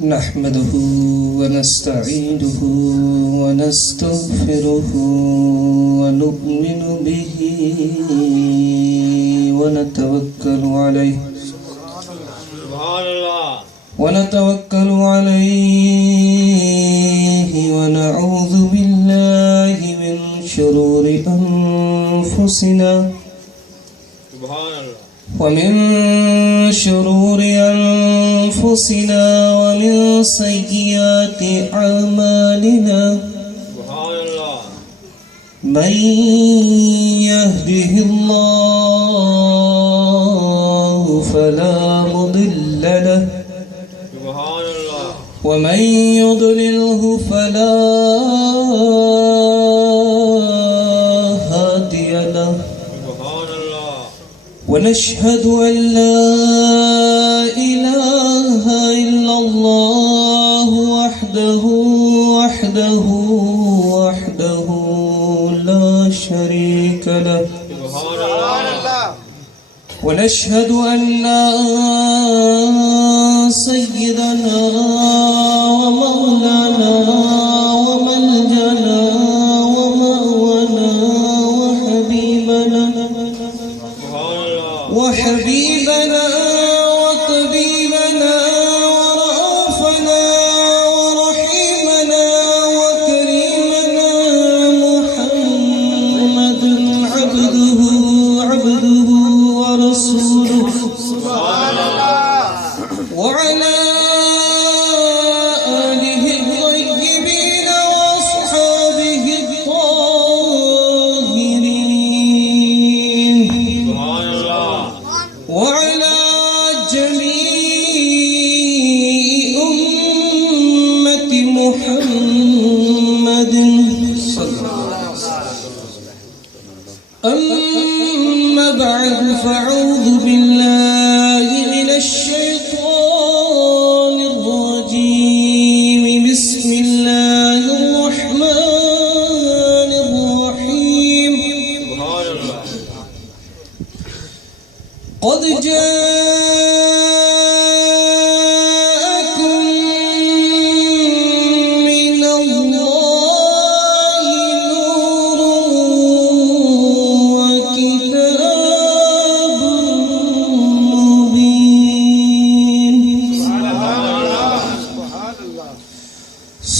نحمده ونستعينه ونستغفره ونؤمن به ونتوكل عليه ونعوذ بالله من شرور أنفسنا ومن شرور أنفسنا ومن سيئات أعمالنا من يهده الله فلا مضل له ومن يضلله فلا هادي له ونشهد أن لا إله إلا الله وحده لا شريك له ونشهد أن سيدنا ومولانا وملجأنا ومأوانا وحبيبنا وطبيبنا ورأوفنا ورحيمنا وكريمنا محمد عبده ورسوله وعلى آله الطيبين وأصحابه الطاهرين وعلى جميع أمة محمد صلى الله عليه وسلم. أما بعد فأعوذ بالله من الشيطان الرجيم. بسم الله الرحمن الرحيم. قد جاءكم من الله نور وكتاب مبين.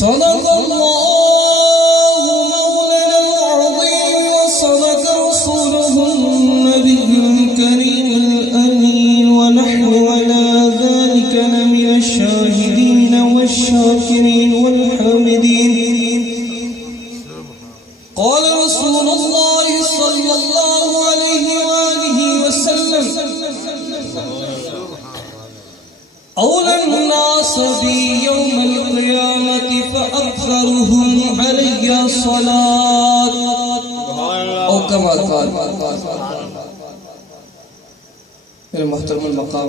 صدق الله مولانا العظيم وصدق رسوله النبي الكريم الأمين ونحن على ذلك لمن الشاهدين والشاكرين والحامدين. قال رسول الله صلى الله عليه وآله وسلم أولى الناس بي يوم القيامة فأكثرهم علي صلاة أو كما قال. میرے محترم المقام،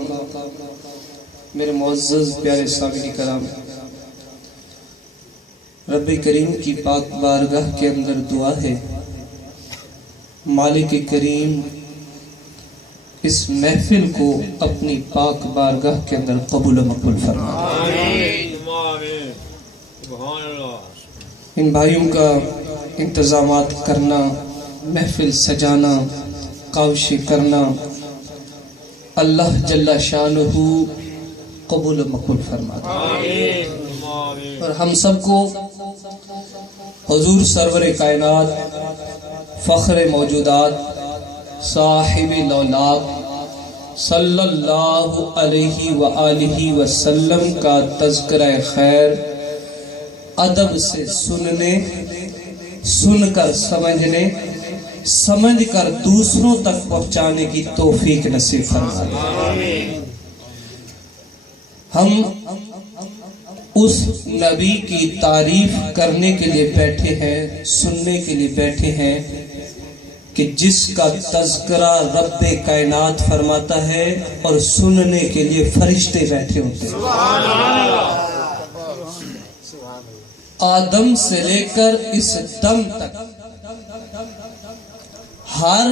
میرے معزز پیارے سامعین کرام، رب کریم کی پاک بارگاہ کے اندر دعا ہے مالک کریم اس محفل کو اپنی پاک بارگاہ کے اندر قبول و مقبول فرمائے. ان بھائیوں کا انتظامات کرنا، محفل سجانا، کاوشی کرنا اللہ جل شانہ قبول و مقبول فرماتا ہے. اور ہم سب کو حضور سرور کائنات، فخر موجودات، صاحب لولاق صلی اللہ علیہ وآلہ وسلم کا تذکرہ خیر ادب سے سننے، سن کر سمجھنے، سمجھ کر دوسروں تک پہنچانے کی توفیق نصیب فرمائے. ہم اس نبی کی تعریف کرنے کے لیے بیٹھے ہیں، سننے کے لیے بیٹھے ہیں کہ جس کا تذکرہ رب کائنات فرماتا ہے اور سننے کے لیے فرشتے بیٹھے ہوتے ہیں. آدم سے لے کر اس دم تک ہر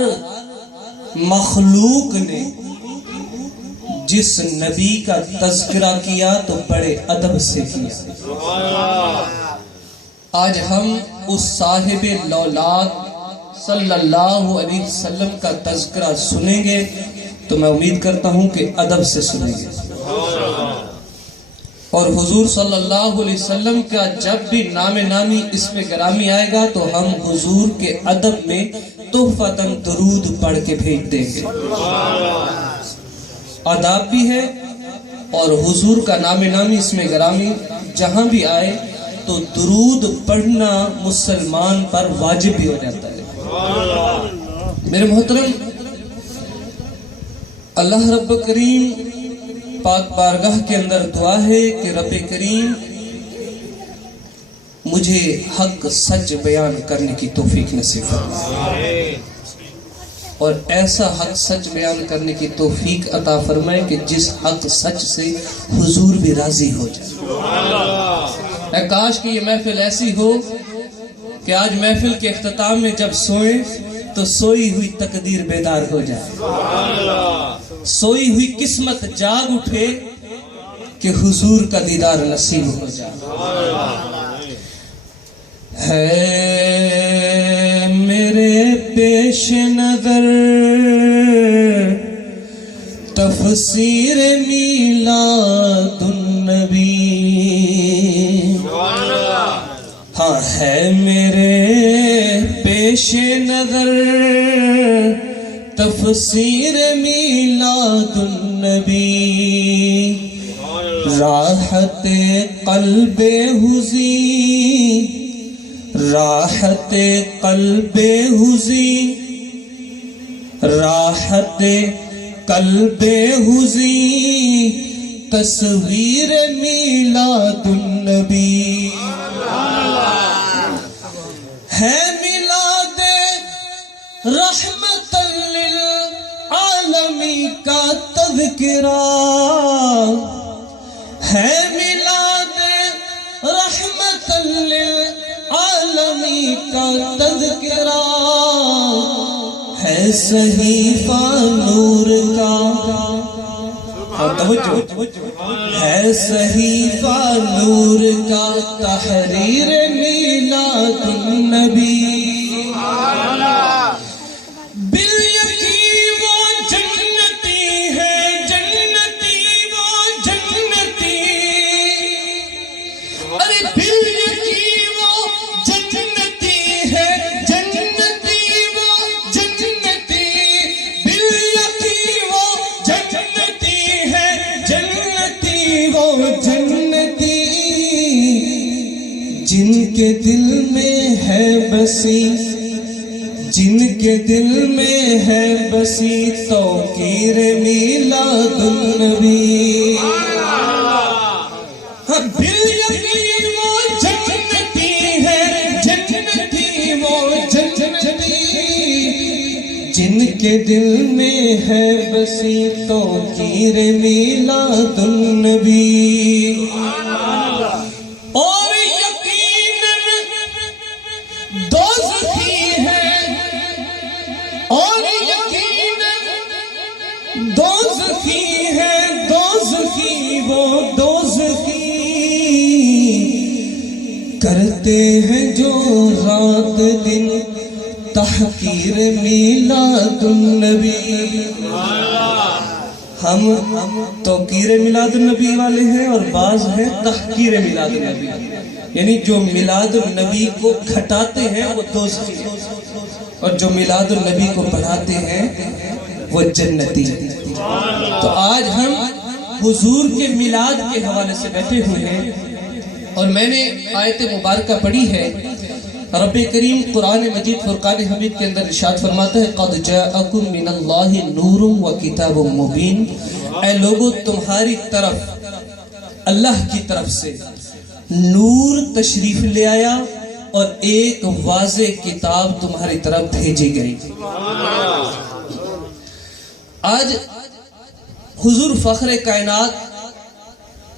مخلوق نے جس نبی کا تذکرہ کیا تو بڑے ادب سے کیا۔ آج ہم اس صاحب لولاک صلی اللہ علیہ وسلم کا تذکرہ سنیں گے تو میں امید کرتا ہوں کہ ادب سے سنیں گے، اور حضور صلی اللہ علیہ وسلم کا جب بھی نام نامی اسم گرامی آئے گا تو ہم حضور کے ادب میں تحفتاً درود پڑھ کے بھیج دیں گے۔ آداب بھی ہے، اور حضور کا نام نامی اسم گرامی جہاں بھی آئے تو درود پڑھنا مسلمان پر واجب بھی ہو جاتا ہے۔ میرے محترم، اللہ رب کریم پاک بارگاہ کے اندر دعا ہے کہ رب کریم مجھے حق سچ بیان کرنے کی توفیق نصیب فرمائے، اور ایسا حق سچ بیان کرنے کی توفیق عطا فرمائے کہ جس حق سچ سے حضور بھی راضی ہو جائے۔ کاش کہ یہ محفل ایسی ہو کہ آج محفل کے اختتام میں جب سوئیں تو سوئی ہوئی تقدیر بیدار ہو جائے، سوئی ہوئی قسمت جاگ اٹھے کہ حضور کا دیدار نصیب ہو جائے۔ ہے میرے پیش نظر تفسیر میلاد النبی، ہاں ہے میرے پیش نظر تفسیر میلاد النبی، راحت قلب حزین، راحت قلب حزین، راحت قلب حزین تصویر میلاد النبی، ہے میلاد رحمت للعالمین کا تذکرہ، ہے میلاد رحمت للعالمین کا تذکرہ، ہے صحیفہ نور کا، ہے صحیفہ نور کا تحریر میلاد النبی، بالیقین وہ جنتی ہے، جنتی وہ جنتی، ارے بالیقین وہ جنتی ہے، جنتی وہ جنتی، بالیقین وہ جنتی ہے، جنتی وہ جنتی، جن کے دل میں ہے بسی، جن کے دل میں ہے بسی توقیر میلاد النبی، بالیقین وہ جنتی ہے، جنتی وہ جنتی، جن کے دل میں ہے بسی توقیر میلاد النبی، اور یقیناً دوزخی ہے، اور یقیناً دوزخی ہے، دوزخی وہ دوزخی کرتے ہیں جو رات دن تحقیر میلاد النبی، ہم توقیر میلاد النبی والے ہیں اور بعض ہیں تحقیر میلاد النبی، یعنی جو میلاد النبی کو گھٹاتے ہیں وہ دوزخی ہیں، اور جو میلاد النبی کو بڑھاتے ہیں وہ جنتی۔ تو آج ہم حضور کے میلاد کے حوالے سے بیٹھے ہوئے ہیں، اور میں نے آیت مبارکہ پڑھی ہے، رب کریم قرآن مجید فرقان حمید کے اندر ارشاد فرماتا ہے قَدْ جَاءَكُم مِّنَ اللَّهِ نُورٌ وَكِتَابٌ مُّبِينٌ، اے لوگو تمہاری طرف اللہ کی طرف سے نور تشریف لے آیا اور ایک واضح کتاب تمہاری طرف بھیجی گئی۔ آج حضور فخر کائنات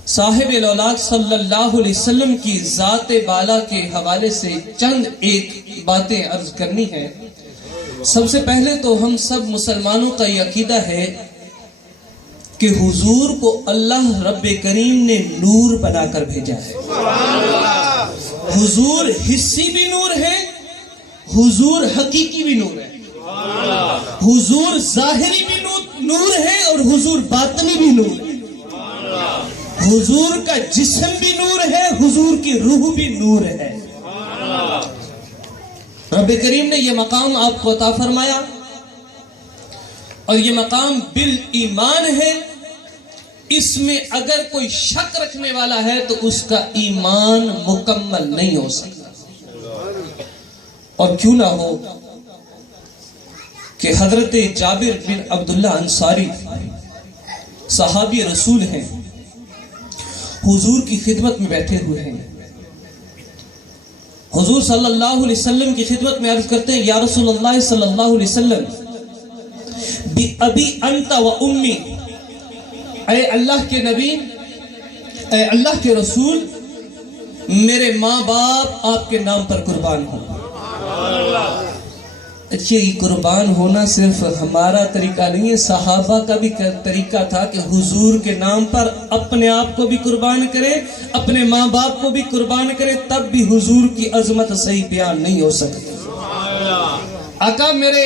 صاحب لولاک صلی اللہ علیہ وسلم کی ذات بالا کے حوالے سے چند ایک باتیں عرض کرنی ہیں۔ سب سے پہلے تو ہم سب مسلمانوں کا یہ عقیدہ ہے کہ حضور کو اللہ رب کریم نے نور بنا کر بھیجا ہے۔ حضور حصی بھی نور ہے، حضور حقیقی بھی نور ہے، حضور ظاہری بھی نور ہے اور حضور باطنی بھی نور ہے، حضور کا جسم بھی نور ہے، حضور کی روح بھی نور ہے۔ رب کریم نے یہ مقام آپ کو عطا فرمایا اور یہ مقام بالایمان ہے۔ اس میں اگر کوئی شک رکھنے والا ہے تو اس کا ایمان مکمل نہیں ہو سکتا۔ اور کیوں نہ ہو کہ حضرت جابر بن عبداللہ انصاری صحابی رسول ہیں، حضور کی خدمت میں بیٹھے ہوئے ہیں، حضور صلی اللہ علیہ وسلم کی خدمت میں عرض کرتے ہیں، یا رسول اللہ صلی اللہ علیہ وسلم بِأَبِي أَنْتَ وَأُمِّي، اے اللہ کے نبی، اے اللہ کے رسول، میرے ماں باپ آپ کے نام پر قربان ہوں۔ اچھا، یہ قربان ہونا صرف ہمارا طریقہ نہیں ہے، صحابہ کا بھی طریقہ تھا کہ حضور کے نام پر اپنے آپ کو بھی قربان کرے، اپنے ماں باپ کو بھی قربان کرے، تب بھی حضور کی عظمت صحیح بیان نہیں ہو سکتی۔ آقا میرے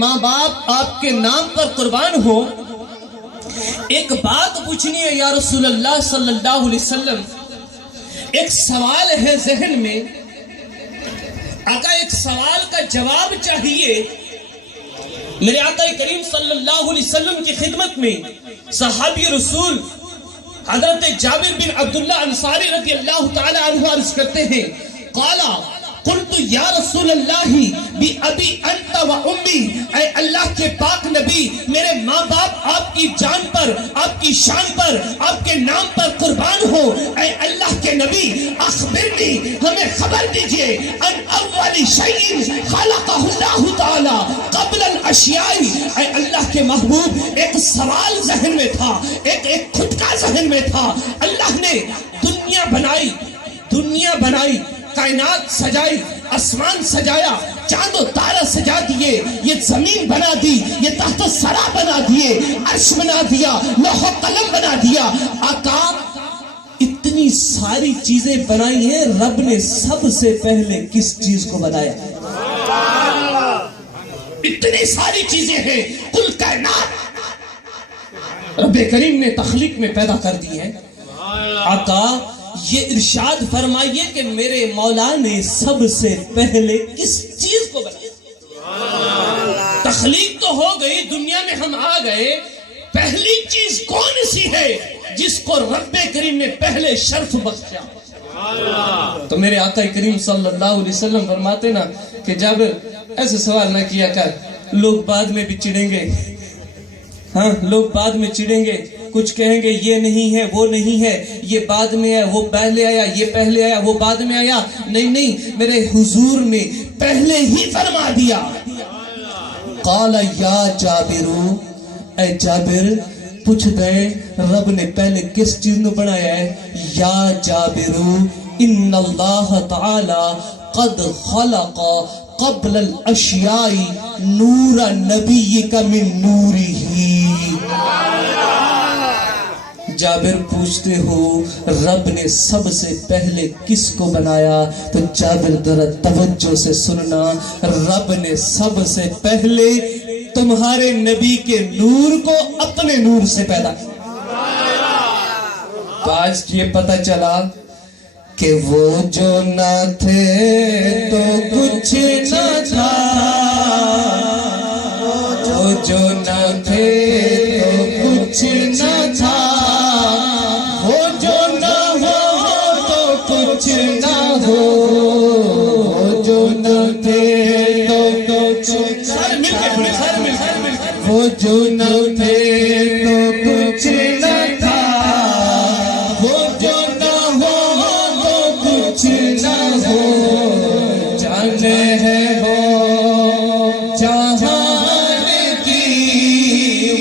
ماں باپ آپ کے نام پر قربان ہو، ایک بات پوچھنی ہے یا رسول اللہ صلی اللہ علیہ وسلم، ایک سوال ہے ذہن میں، آقا ایک سوال کا جواب چاہیے۔ میرے آقا کریم صلی اللہ علیہ وسلم کی خدمت میں صحابی رسول حضرت جابر بن عبداللہ انصاری رضی اللہ تعالی عنہ عرض کرتے ہیں، قالا قلت یا رسول اللہ بِأَبِي أَنْتَ وَأُمِّي، اے اللہ کے پاک نبی، میرے ماں باپ آپ کی جان پر، آپ کی شان پر، آپ کے نام پر قربان ہو، اے اللہ کے نبی اخبرنی، ہمیں خبر دیجئے، ان اول شیء خلقہ اللہ تعالی قبل الاشیاء، اے اللہ کے محبوب، ایک سوال ذہن میں تھا، ایک کھٹکا ذہن میں تھا۔ اللہ نے دنیا بنائی، کائنات سجائی، آسمان سجایا، چاند و تارہ سجا دیے، یہ زمین بنا دی، یہ تحت الثری بنا دیے، عرش بنا دیا، لوح و قلم بنا دیا۔ آقا اتنی ساری چیزیں بنائی ہیں، رب نے سب سے پہلے کس چیز کو بنایا؟ اتنی ساری چیزیں ہیں، کل کائنات رب کریم نے تخلیق میں پیدا کر دی ہے۔ آقا یہ ارشاد فرمائیے کہ میرے مولا نے سب سے پہلے کس چیز کو بنایا؟ تخلیق تو ہو گئی، دنیا میں ہم آ گئے، پہلی چیز کون سی ہے جس کو رب کریم نے پہلے شرف بخشا؟ تو میرے آقا کریم صلی اللہ علیہ وسلم فرماتے نا کہ جابر ایسے سوال نہ کیا کر، لوگ بعد میں بھی چڑھیں گے، ہاں لوگ بعد میں چڑھیں گے، کچھ کہیں گے یہ نہیں ہے، وہ نہیں ہے، یہ بعد میں ہے، وہ پہلے آیا، یہ پہلے آیا، وہ بعد میں آیا۔ نہیں، میرے حضور نے پہلے ہی فرما دیا۔ قال یا جابر، اے جابر پوچھ گئے رب نے پہلے کس چیز کو بنایا ہے؟ یا جابر ان اللہ تعالی قد خلق قبل الاشیاء نور نبیک من نورہ۔ جابر پوچھتے ہو رب نے سب سے پہلے کس کو بنایا؟ تو جابر ذرا توجہ سے سننا، رب نے سب سے پہلے تمہارے نبی کے نور کو اپنے نور سے پیدا کیا۔ آج یہ پتہ چلا کہ وہ جو نہ تھے تو کچھ نہ تھا، وہ جو نہ تھے تو کچھ نہ تھا، وہ جو نہ ہو تو کچھ نہ ہو، وہ جو نہ تھے تو کچھ، وہ جو نہ تھے تو کچھ نہ تھا، وہ جو نہ ہو تو کچھ نہ ہو، جانے ہے ہو جہان کی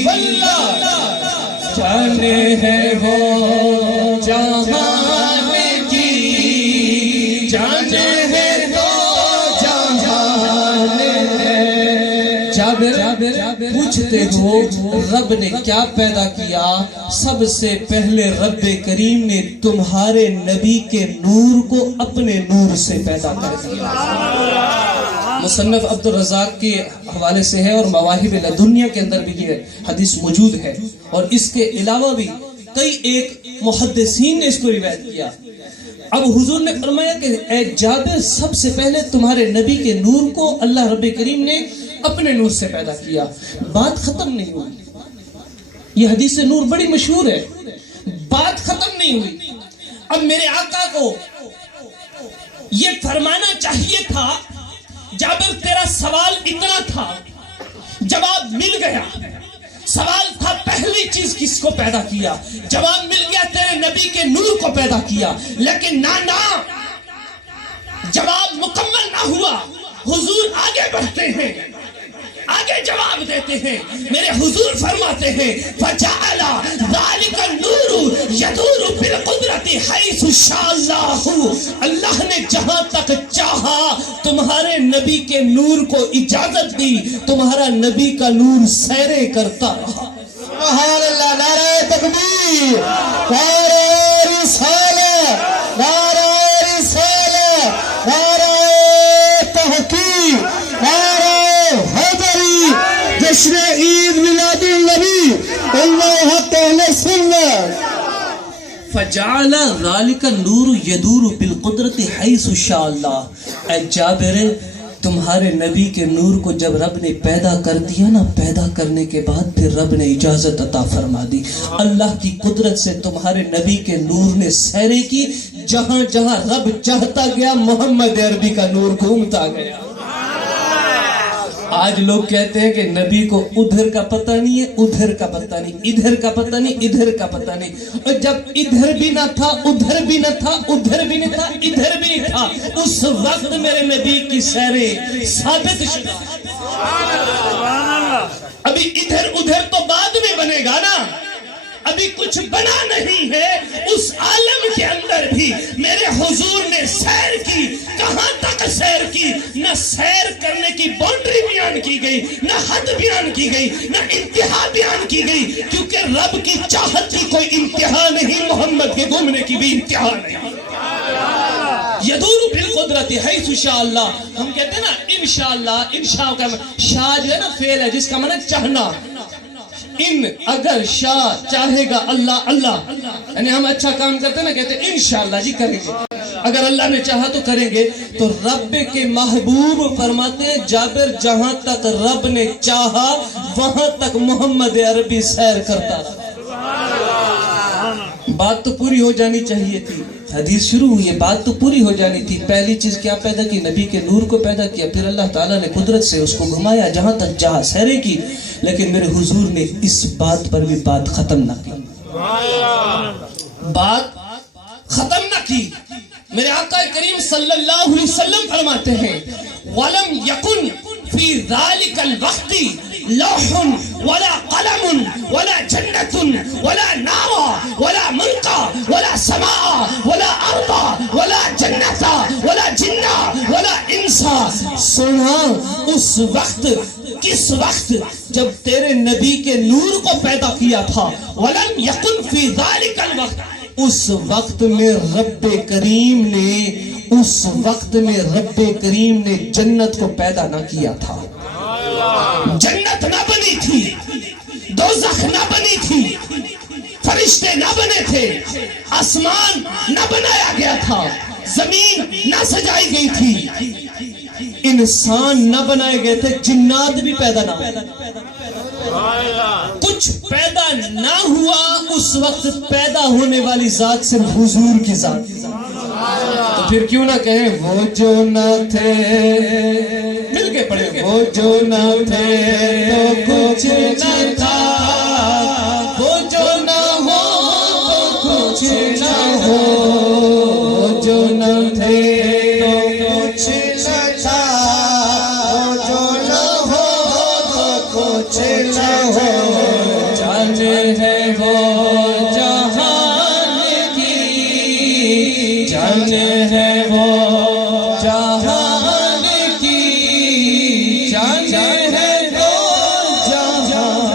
پوچھتے ہو رب نے کیا پیدا کیا؟ سب سے پہلے رب کریم نے تمہارے نبی کے نور کو اپنے نور سے پیدا کر دیا۔ مصنف عبد الرزاق کے حوالے سے ہے اور مواہب لدنیا کے اندر بھی یہ حدیث موجود ہے، اور اس کے علاوہ بھی کئی ایک محدثین نے اس کو روایت کیا۔ اب حضور نے فرمایا کہ اے جابر، سب سے پہلے تمہارے نبی کے نور کو اللہ رب کریم نے اپنے نور سے پیدا کیا۔ بات ختم نہیں ہوئی، یہ حدیث نور بڑی مشہور ہے، بات ختم نہیں ہوئی۔ اب میرے آقا کو یہ فرمانا چاہیے تھا جابر تیرا سوال اتنا تھا، جواب مل گیا۔ سوال تھا پہلی چیز کس کو پیدا کیا، جواب مل گیا تیرے نبی کے نور کو پیدا کیا، لیکن نہ جواب مکمل نہ ہوا۔ حضور آگے بڑھتے ہیں، آگے جواب دیتے ہیں۔ میرے حضور فرماتے ہیں فَجَعَلَ ذَلِكَ النُّورُ يَدُورُ بِالْقُدْرَةِ حَيْثُ شَاءَ اللَّهُ، اللہ نے جہاں تک چاہا تمہارے نبی کے نور کو اجازت دی، تمہارا نبی کا نور سیرے کرتا رہا۔ سبحان اللہ، نعرہ تکبیر، نعرہ رسالہ، نعرہ رسالہ، نعرہ تحقیق، نعرہ حیدری، جشن عید میلاد النبی، اللہ حق اہل سنت۔ فجعل ذلك النور يدور بالقدرة حيث شاء اللہ، اے جابر تمہارے نبی کے نور کو جب رب نے پیدا کر دیا نا، پیدا کرنے کے بعد پھر رب نے اجازت عطا فرما دی۔ اللہ کی قدرت سے تمہارے نبی کے نور نے سیرے کی، جہاں جہاں رب چاہتا گیا محمد عربی کا نور گھومتا گیا۔ آج لوگ کہتے ہیں کہ نبی کو ادھر کا پتہ نہیں ہے، ادھر کا پتہ نہیں، ادھر کا پتہ نہیں، ادھر کا پتہ نہیں، اور جب ادھر بھی نہ تھا، ادھر بھی نہ تھا، ادھر بھی نہیں تھا، ادھر بھی نہیں تھا، اس وقت میرے نبی کی سیرے ثابت شدہ۔ ابھی ادھر ادھر تو بعد میں بنے گا نا، ابھی کچھ بنا نہیں ہے۔ اس عالم کے اندر بھی میرے حضور نے سیر کی، کہاں تک سیر کی؟ نہ سیر کرنے کی باؤنڈری بیان کی گئی، نہ حد بیان کی گئی، نہ انتہا بیان کی گئی، کیونکہ رب کی چاہت کی کوئی انتہا نہیں، محمد کے گھومنے کی بھی انتہا نہیں۔ یدور بالقدرت حیث شاء اللہ، ہم کہتے ہیں نا انشاءاللہ، انشاء کا شاء جو ہے نا فعل ہے جس کا معنی چاہنا۔ ان اگر شاہ چاہے گا اللہ، اللہ یعنی ہم اچھا کام کرتے ہیں نا، کہتے ہیں انشاءاللہ جی کریں گے، اگر اللہ نے چاہا تو کریں گے۔ تو رب کے محبوب فرماتے ہیں جابر جہاں تک رب نے چاہا وہاں تک محمد عربی سیر کرتا رہا۔ بات تو پوری ہو جانی چاہیے تھی، حدیث شروع ہوئی ہے، بات تو پوری ہو جانی تھی۔ پہلی چیز کیا پیدا کی؟ نبی کے نور کو پیدا کیا، پھر اللہ تعالیٰ نے قدرت سے اس کو گھمایا، جہاں تک چاہا سیرے کی، لیکن میرے حضور نے اس بات پر بھی بات ختم نہ کی، بات ختم نہ کی۔ میرے آقا کریم صلی اللہ علیہ وسلم فرماتے ہیں وَلَمْ يَكُنْ فِي ذَلِكَ الْوَقْتِ لَوْحٌ وَلَا قَلَمٌ وَلَا جَنَّةٌ وَلَا نَارٌ وَلَا مُلْكٌ وَلَا سَمَاءٌ وَلَا أَرْضٌ وَلَا جَنَّةٌ وَلَا جِنٌّ وَلَا إِنسٌ۔ سنا اس وقت، کس وقت؟ جب تیرے نبی کے نور کو پیدا کیا تھا۔ وَلَمْ يَكُنْ فِي ذَلِكَ الْوَقْتِ، اس وقت میں رب کریم نے، اس وقت میں رب کریم نے جنت کو پیدا نہ کیا تھا، جنت نہ بنی تھی، دوزخ نہ بنی تھی، فرشتے نہ بنے تھے، آسمان نہ بنایا گیا تھا، زمین نہ سجائی گئی تھی، انسان نہ بنائے گئے تھے، جنات بھی پیدا نہ ہوئے، کچھ پیدا نہ ہوا۔ اس وقت پیدا ہونے والی ذات صرف حضور کی ذات، تو پھر کیوں نہ کہیں وہ جو نہ تھے، مل کے پڑھیں گے، وہ جو نہ تھے تو کچھ نہ تھا، وہ جو نہ ہو تو کچھ نہ ہو، وہ جو نہ تھے تو کچھ نہ تھا، وہ جو نہ ہو تو کچھ نہ ہو، جانے ہے وہ جہان کی، جانے ہے وہ جہان کی، جانے ہے وہ جہان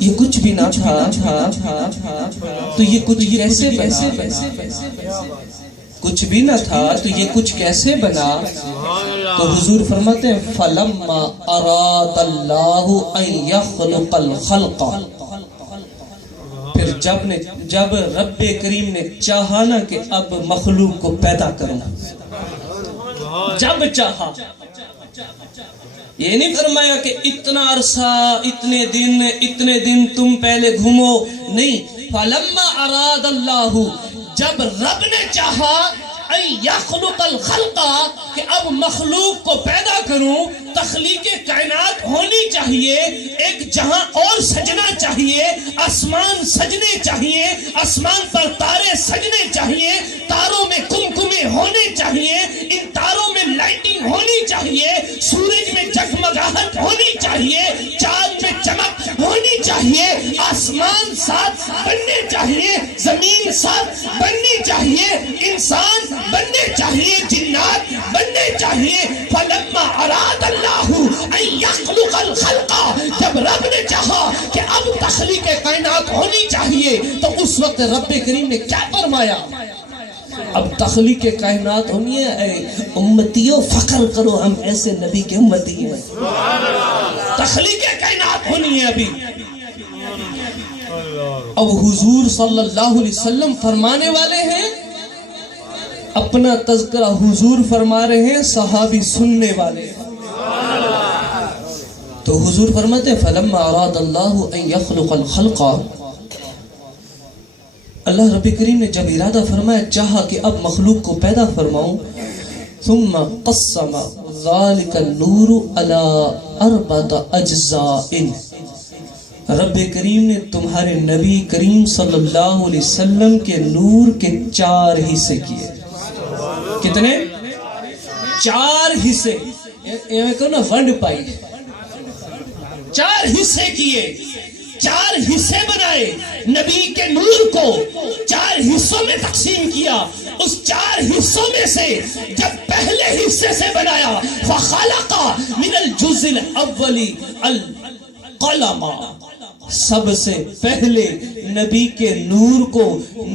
یہ کچھ بھی نہ تھا تو یہ کچھ کیسے بنا؟ کچھ بھی نہ تھا تو یہ کچھ کیسے بنا؟ تو حضور فرماتے ہیں فَلَمَّا أَرَادَ اللَّهُ أَن يَخْلُقَ الْخَلْقَ، پھر جب رب کریم نے چاہا نا کہ اب مخلوق کو پیدا کروں، جب چاہا، یہ نہیں فرمایا کہ اتنا عرصہ اتنے دن تم پہلے گھومو، نہیں، فَلَمَّا أَرَادَ اللَّهُ، جب رب نے چاہا ان یخلق الخلق، کہ اب مخلوق کو پیدا کروں، تخلیق کائنات ہونی چاہیے، ایک جہاں اور سجنا چاہیے، آسمان سجنے چاہیے، آسمان پر تارے سجنے چاہیے، تاروں میں کمکمے ہونے چاہیے، ان تاروں میں لائٹنگ ہونی چاہیے، سورج میں جگمگاہٹ ہونی چاہیے، چاند میں چمک ہونی چاہیے، آسمان ساتھ بننے چاہیے، زمین ساتھ بننی چاہیے، انسان بننے چاہیے، جنات بننے چاہیے۔ فَلَمَّا أَرَادَ اللَّهُ أَن يَخْلُقَ الْخَلْقَ، جب رب نے چاہا کہ اب تخلیق کائنات ہونی چاہیے، تو اس وقت رب کریم نے کیا فرمایا؟ اب تخلیق کائنات ہونی ہے، اے امتیوں فخر کرو ہم ایسے نبی کے امتی ہیں، تخلیق کائنات ہونی ہے ابھی۔ اب حضور صلی اللہ علیہ وسلم فرمانے والے ہیں، اپنا تذکرہ حضور فرما رہے ہیں، صحابی سننے والے ہیں۔ تو حضور فرماتے ہیں فَلَمَّا أَرَادَ اللَّهُ أَن يَخْلُقَ الْخَلْقَ، اللہ رب کریم نے جب ارادہ فرمایا، چاہا کہ اب مخلوق کو پیدا فرماؤں، ثُمَّ قَسَّمَ ذَلِكَ النُّورُ عَلَىٰ أَرْبَعَةِ أَجْزَاءٍ، رب کریم نے تمہارے نبی کریم صلی اللہ علیہ وسلم کے نور کے 4 حصے کیے۔ کتنے؟ 4 حصے، یہ کہو نا ونڈ پائی، 4 حصے کیے، 4 حصے بنائے، نبی کے نور کو 4 حصوں میں تقسیم کیا۔ اس 4 حصوں میں سے جب پہلے حصے سے بنایا، فَخَلَقَ مِنَ الْجُزْءِ الْأَوَّلِ الْقَلَمَ، سب سے پہلے نبی کے نور کو،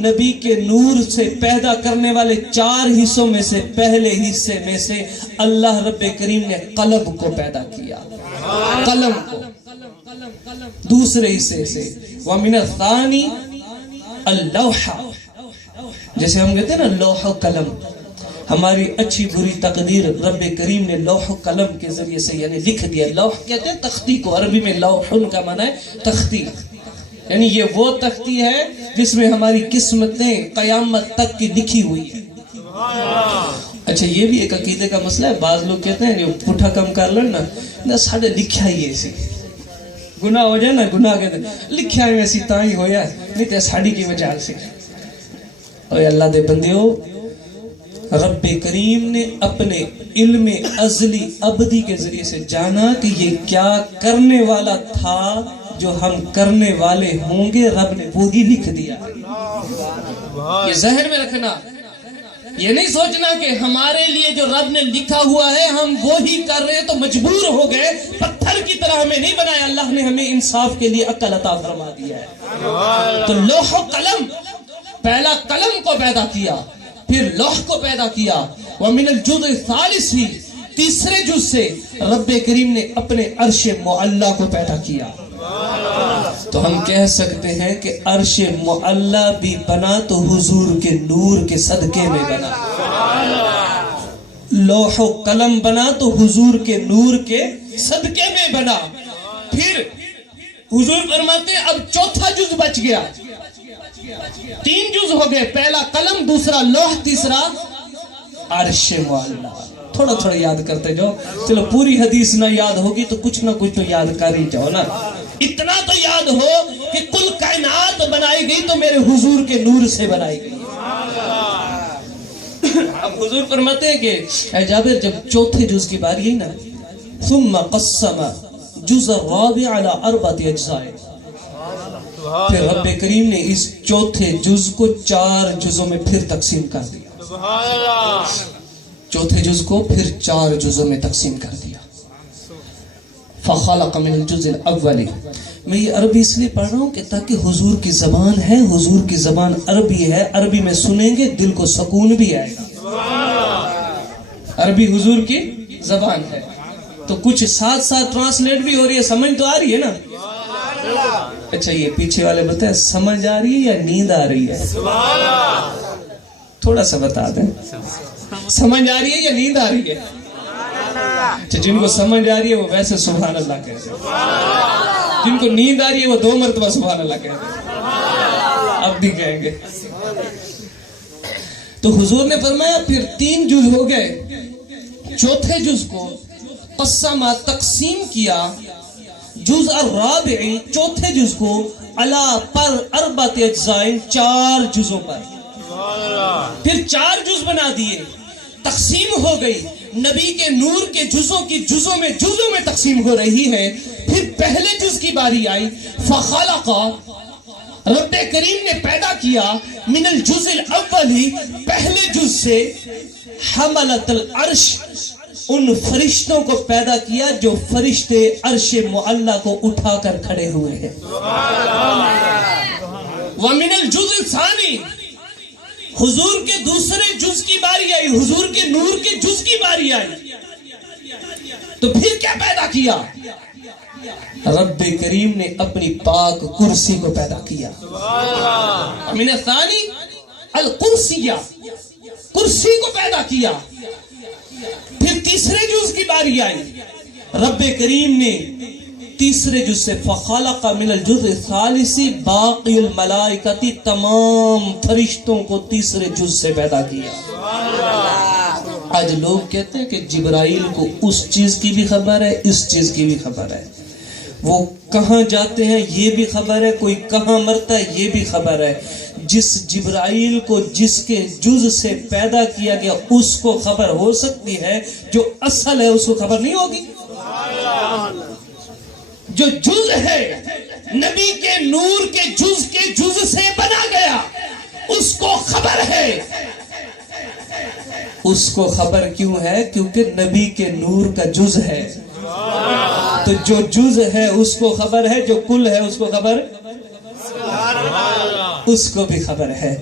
نبی کے نور سے پیدا کرنے والے 4 حصوں میں سے پہلے حصے میں سے اللہ رب کریم نے قلم کو پیدا کیا، قلم کو۔ دوسرے حصے سے وَمِنَ الثَّانِي اللَّوْحَ، جیسے ہم کہتے ہیں نا لوح و قلم، ہماری اچھی بری تقدیر رب کریم نے لوح و قلم کے ذریعے سے یعنی لکھ دیا۔ لوح کہتے ہیں تختی کو، عربی میں لوحن کا معنی ہے تختی، یعنی یہ وہ تختی ہے جس میں ہماری قسمتیں قیامت تک کی لکھی ہوئی ہیں۔ اچھا یہ بھی ایک عقیدے کا مسئلہ ہے، بعض لوگ کہتے ہیں کہ پٹھا کم کر لینا ساڑھے لکھا ہی ایسی گناہ ہو جائے نا، گناہ کہتے ہیں لکھا ہی ایسی تاں ہی ہویا نہیں تے ساڑھی کی وجہ سے۔ اوہ اللہ دے بندیو، رب کریم نے اپنے علم ازلی ابدی کے ذریعے سے جانا کہ یہ کیا کرنے والا تھا جو ہم کرنے والے ہوں گے، رب نے وہی لکھ دیا۔ یہ ذہن میں رکھنا، یہ نہیں سوچنا کہ ہمارے لیے جو رب نے لکھا ہوا ہے ہم وہی کر رہے ہیں تو مجبور ہو گئے، پتھر کی طرح ہمیں نہیں بنایا، اللہ نے ہمیں انصاف کے لیے عقل عطا فرما دیا ہے۔ تو لوح و قلم، پہلا قلم کو پیدا کیا، پھر لوح کو پیدا کیا، وَمِنَ الْجُزْءِ الثَّالِثِ، تیسرے جز سے رب کریم نے اپنے عرش معلی کو پیدا کیا۔ تو ہم کہہ سکتے ہیں کہ عرش معلی بھی بنا تو حضور کے نور کے صدقے میں بنا، لوح و قلم بنا تو حضور کے نور کے صدقے میں بنا۔ پھر حضور فرماتے ہیں اب چوتھا جز بچ گیا، 3 جز ہو گئے، پہلا قلم، دوسرا لوح، تیسرا عرش معلی۔ تھوڑا تھوڑا یاد کرتے جاؤ، چلو پوری حدیث نہ یاد ہوگی تو کچھ نہ کچھ تو یاد کر ہی جاؤ نا۔ اتنا تو یاد ہو کہ کل کائنات بنائی گئی تو میرے حضور کے نور سے بنائی گئی۔ اب حضور فرماتے ہیں کہ اے جابر جب چوتھے جز کی باری ہے نا، ثم قسم جزء الرابع على 4 اجزاء، پھر رب کریم نے اس چوتھے جز کو 4 جزوں میں پھر تقسیم کر دیا، چوتھے جز کو پھر 4 جزوں میں تقسیم کر دیا۔ فخلق من الجزء الاول. میں یہ عربی اس لیے پڑھ رہا ہوں کہ تاکہ حضور کی زبان ہے، حضور کی زبان عربی ہے، عربی میں سنیں گے دل کو سکون بھی آئے گا. عربی حضور کی زبان ہے تو کچھ ساتھ ساتھ ٹرانسلیٹ بھی ہو رہی ہے، سمجھ تو آ رہی ہے نا. اچھا یہ پیچھے والے بتائیں سمجھ آ رہی ہے یا نیند آ رہی ہے؟ تھوڑا سا بتا دیں، سمجھ آ رہی ہے یا نیند آ رہی ہے؟ اچھا جن کو سمجھ آ رہی ہے وہ ویسے سبحان اللہ کہتے ہیں، جن کو نیند آ رہی ہے وہ 2 مرتبہ سبحان اللہ کہتے ہیں. اب بھی کہیں گے. تو حضور نے فرمایا پھر 3 جز ہو گئے، چوتھے جز کو قسمہ تقسیم کیا، جز الرابع چوتھے جز کو علا پر اربعۃ اجزاء 4 جزوں پر، پھر 4 جز بنا دیے، تقسیم ہو گئی. نبی کے نور کے جزوں کی جزوں میں تقسیم ہو رہی ہے. پھر پہلے جز کی باری آئی، فخلق رب کریم نے پیدا کیا من الجزء الاولی پہلے جز سے حملۃ العرش ان فرشتوں کو پیدا کیا جو فرشتے عرش معلی کو اٹھا کر کھڑے ہوئے ہیں. ومن الجزء الثانی حضور کے دوسرے جز کی باری آئی، حضور کے نور کے جز کی باری آئی تو پھر کیا پیدا کیا؟ رب کریم نے اپنی پاک کرسی کو پیدا کیا. من الثانی الکرسیہ کرسی کو پیدا کیا. پھر تیسرے جز کی باری آئی، رب کریم نے تیسرے جز سے فخلق من الجزء الثالث باقی الملائکۃ تمام فرشتوں کو تیسرے جز سے پیدا کیا. آج لوگ کہتے ہیں کہ جبرائیل کو اس چیز کی بھی خبر ہے، اس چیز کی بھی خبر ہے، وہ کہاں جاتے ہیں یہ بھی خبر ہے، کوئی کہاں مرتا ہے یہ بھی خبر ہے. جس جبرائیل کو جس کے جز سے پیدا کیا گیا اس کو خبر ہو سکتی ہے، جو اصل ہے اس کو خبر نہیں ہوگی. جو جز ہے نبی کے نور کے جز سے بنا گیا اس کو خبر ہے. اس کو خبر کیوں ہے؟ کیونکہ نبی کے نور کا جز ہے. تو جو جز ہے اس کو خبر ہے، جو کل ہے اس کو خبر، اس کو بھی خبر ہے.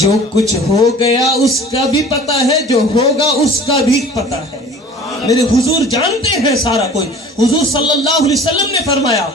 جو کچھ ہو گیا اس کا بھی پتا ہے، جو ہوگا اس کا بھی پتا ہے. میرے حضور جانتے ہیں سارا کوئی. حضور صلی اللہ علیہ وسلم نے فرمایا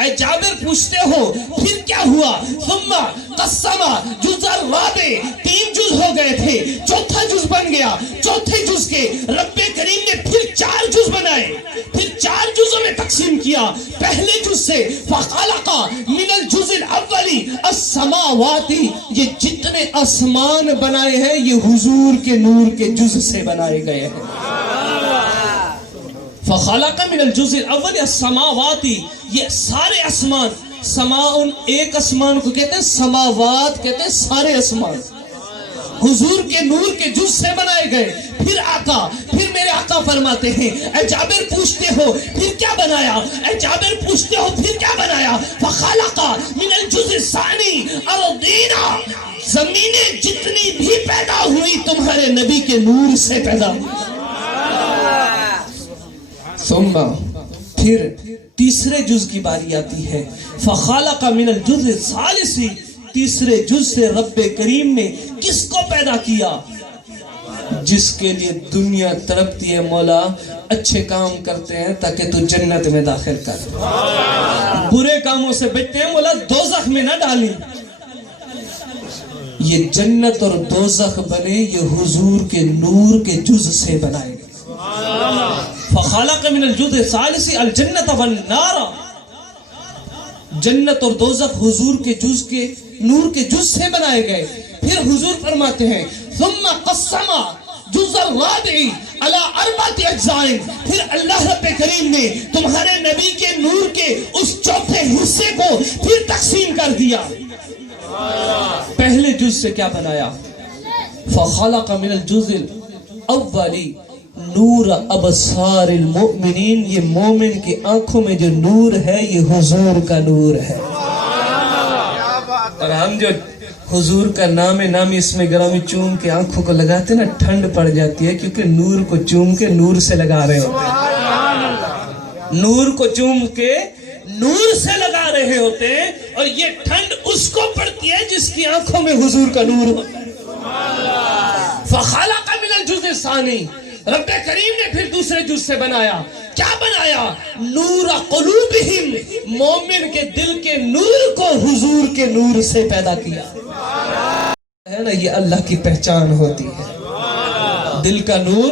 اے جابر پوچھتے ہو پھر کیا ہوا؟ ثم قسم جز الرابع 3 جز ہو گئے تھے، چوتھا جز بن گیا. چوتھے جز کے رب کریم نے پھر 4 جز بنائے، پھر 4 جزوں میں تقسیم کیا. پہلے جز سے فخلق من الجزء الاول السماوات یہ جتنے آسمان بنائے ہیں یہ حضور کے نور کے جز سے بنائے گئے ہیں. فخلق من الجزء الاول السماوات یہ سارے آسمان، سماؤن ایک آسمان کو کہتے ہیں، سماوات کہتے ہیں سارے آسمان، حضور کے نور کے جز سے بنائے گئے. پھر میرے آقا فرماتے ہیں اے جابر پوچھتے ہو پھر کیا بنایا؟ اے جابر پوچھتے ہو پھر کیا بنایا؟ فخلق من الجزء الثانی ارضینا زمینیں جتنی بھی پیدا ہوئی تمہارے نبی کے نور سے پیدا ہوئی. ثم پھر تیسرے جز کی باری آتی ہے، فخلق من الجزء الثالث تیسرے جز سے رب کریم نے کس کو پیدا کیا؟ جس کے لیے دنیا تڑپتی ہے مولا اچھے کام کرتے ہیں تاکہ تو جنت میں داخل کر، برے کاموں سے بچتے ہیں مولا دوزخ میں نہ ڈالیں. یہ جنت اور دوزخ بنے یہ حضور کے نور کے جز سے بنائے گئے. فخلق من الجزء الثالث الجنت والنار جنت اور دوزخ حضور کے جز کے نور کے جز سے بنائے گئے. پھر حضور فرماتے ہیں ثم قسم جز الرابع علی 4 اجزاء پھر اللہ رب کریم نے تمہارے نبی کے نور کے اس چوتھے حصے کو پھر تقسیم کر دیا. پہلے جز سے کیا بنایا؟ فخلق من الجزء الاول نور ابصار المؤمنین یہ مومن کی آنکھوں میں جو نور ہے یہ حضور کا نور ہے. اور ہم جو حضور کا نامی اس میں گرامی چوم کے آنکھوں کو لگاتے نا ٹھنڈ پڑ جاتی ہے کیونکہ نور کو چوم کے نور سے لگا رہے ہوتے ہیں. نور کو چوم کے نور سے لگا رہے ہوتے ہیں، اور یہ ٹھنڈ اس کو پڑتی ہے جس کی آنکھوں میں حضور کا نور ہوتا ہے۔ فَخَلَقَ مِنَ الْجُزْءِ الثَّانِي، رب کریم نے پھر دوسرے جز سے بنایا، کیا بنایا؟ نور قلوبہم، مومن کے دل کے نور کو حضور کے نور سے پیدا کیا ہے نا۔ یہ اللہ کی پہچان ہوتی ہے، دل کا نور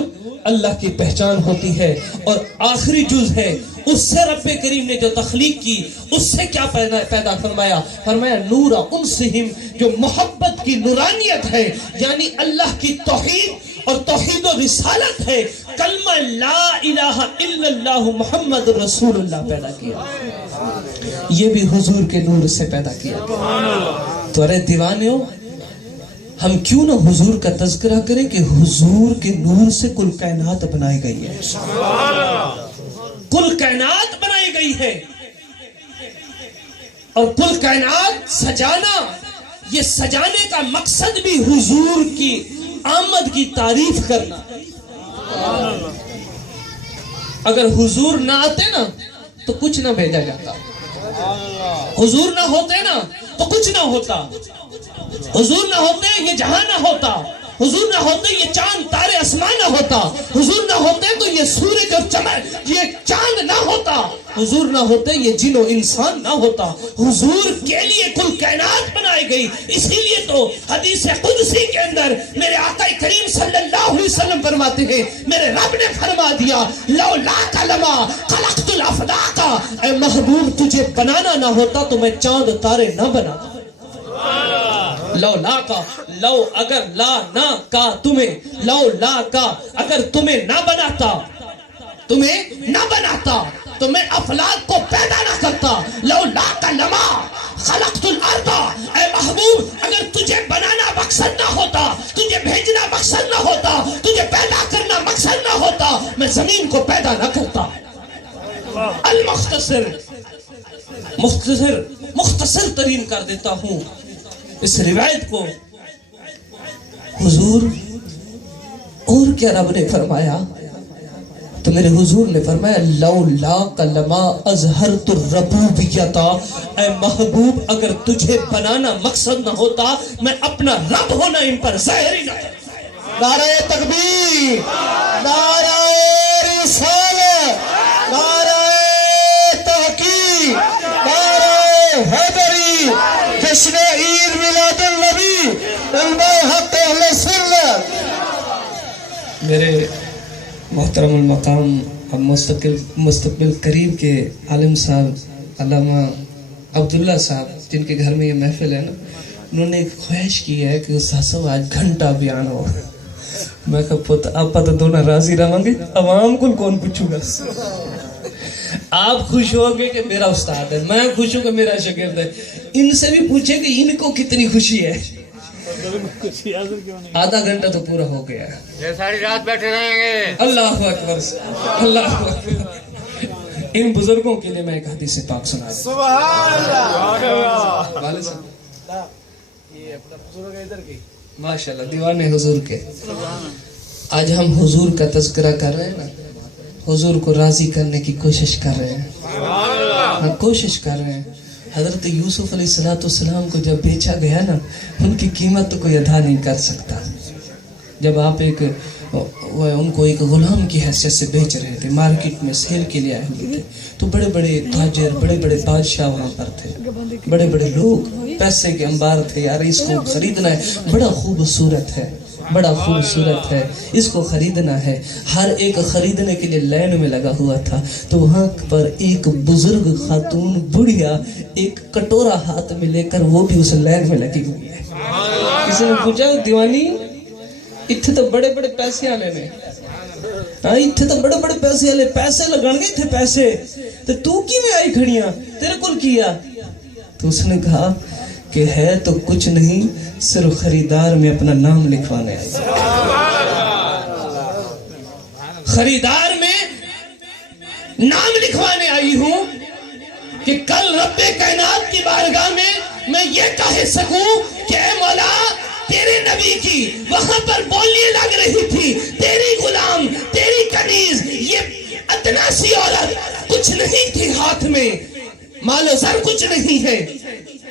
اللہ کی پہچان ہوتی ہے۔ اور آخری جز ہے، اس سے رب کریم نے جو تخلیق کی، اس سے کیا پیدا فرمایا؟ فرمایا نور انسہم، جو محبت کی نورانیت ہے، یعنی اللہ کی توحید اور توحید و رسالت ہے، کلمہ لا الہ الا اللہ محمد رسول اللہ پیدا کیا، یہ بھی حضور کے نور سے پیدا کیا۔ تو ارے دیوانیوں، ہم کیوں نہ حضور کا تذکرہ کریں کہ حضور کے نور سے کل کائنات بنائی گئی ہے، کل کائنات بنائی گئی ہے، اور کل کائنات سجانا، یہ سجانے کا مقصد بھی حضور کی آمد کی تعریف کرنا۔ اگر حضور نہ آتے نا تو کچھ نہ بھیجا جاتا، حضور نہ ہوتے نا تو کچھ نہ ہوتا، حضور نہ ہوتے یہ جہاں نہ ہوتا، حضور نہ ہوتے یہ چاند تارے آسمان نہ ہوتا، حضور نہ ہوتے تو یہ سورج اور چمک یہ چاند نہ ہوتا، حضور نہ ہوتے یہ جن و انسان نہ ہوتا۔ حضور کے لیے کل کائنات بنائی گئی، اسی لیے تو حدیث قدسی کے اندر میرے آقا کریم صلی اللہ علیہ وسلم فرماتے ہیں، میرے رب نے فرما دیا لولاک لما خلقت الافلاک، اے محبوب تجھے بنانا نہ ہوتا تو میں چاند تارے نہ بناتا۔ لو لا کا، لو اگر لا نہ کا تمہیں، لو لا کا اگر تمہیں نہ بناتا، تمہیں نہ بناتا تو میں افلاک کو پیدا نہ کرتا۔ لو لا کا لما خلقت الارض، اے محبوب اگر تجھے بنانا مقصد نہ ہوتا، تجھے بھیجنا مقصد نہ ہوتا، تجھے پیدا کرنا مقصد نہ ہوتا، میں زمین کو پیدا نہ کرتا۔ المختصر، مختصر ترین کر دیتا ہوں اس روایت کو۔ حضور اور کیا رب نے فرمایا؟ تو میرے حضور نے فرمایا لولا کلمہ اظہرت الربوبیت، اے محبوب اگر تجھے بنانا مقصد نہ ہوتا میں اپنا رب ہونا ان پر ظاہر ہی نہ کرتا۔ نعرہ تکبیر، نعرہ رسالت، نعرہ تحقیق، نعرہ حیدری، جشن عید میلاد النبی، علماء حق اہل سنت۔ میرے محترم المقام اور مستقبل قریب کے عالم صاحب علامہ عبداللہ صاحب، جن کے گھر میں یہ محفل ہے نا، انہوں نے ایک خواہش کی ہے کہ استاد صاحب آج گھنٹہ بیان ہو۔ میں کہا پت آپ تو دونوں راضی رہیں گے، عوام کو کون پوچھوں گا؟ آپ خوش ہو گے کہ میرا استاد ہے، میں خوش ہوں کہ میرا شاگرد ہے۔ ان سے بھی پوچھے کہ ان کو کتنی خوشی ہے۔ آدھا گھنٹہ تو پورا ہو گیا ہے، یہ ساری رات بیٹھے رہیں گے۔ اللہ اکبر، اللہ اکبر۔ ان بزرگوں کے لیے میں ایک حدیث پاک سنا دوں۔ سبحان اللہ۔ والد صاحب ماشاءاللہ دیوانے حضور کے، آج ہم حضور کا تذکرہ کر رہے ہیں نا، حضور کو راضی کرنے کی کوشش کر رہے ہیں، ہم کوشش کر رہے ہیں۔ حضرت یوسف علیہ السلام کو جب بیچا گیا نا، ان کی قیمت تو کوئی ادا نہیں کر سکتا۔ جب آپ ان کو ایک غلام کی حیثیت سے بیچ رہے تھے، مارکیٹ میں سیل کے لیے آئے ہوئے تھے، تو بڑے بڑے تاجر، بڑے بڑے بادشاہ وہاں پر تھے، بڑے بڑے لوگ پیسے کے انبار تھے، یار اس کو خریدنا ہے، بڑا خوبصورت ہے، بڑا خوبصورت ہے، اس کو خریدنا ہے۔ ہر ایک خریدنے کے لیے لائن میں لگا ہوا تھا، تو وہاں پر ایک بزرگ خاتون بڑھیا ایک کٹورا ہاتھ میں لے کر وہ بھی اس لائن میں لگی ہوئی ہے۔ کسی نے پوچھا دیوانی اتھے تو بڑے بڑے پیسے آنے نے، اتھے تو بڑے بڑے پیسے آنے، پیسے لگن گئے تھے پیسے، تو کی میں آئی کھڑیاں تیرے کل کیا؟ تو اس نے کہا کہ ہے تو کچھ نہیں، صرف خریدار میں اپنا نام لکھوانے آئی، خریدار میں نام لکھوانے آئی ہوں کہ کل رب کائنات کی بارگاہ میں یہ کہہ سکوں کہ اے مولا تیرے نبی کی وہاں پر بولیاں لگ رہی تھی، تیری غلام، تیری کنیز، یہ ادنا سی عورت کچھ نہیں تھی ہاتھ میں، مال و زر کچھ نہیں ہے،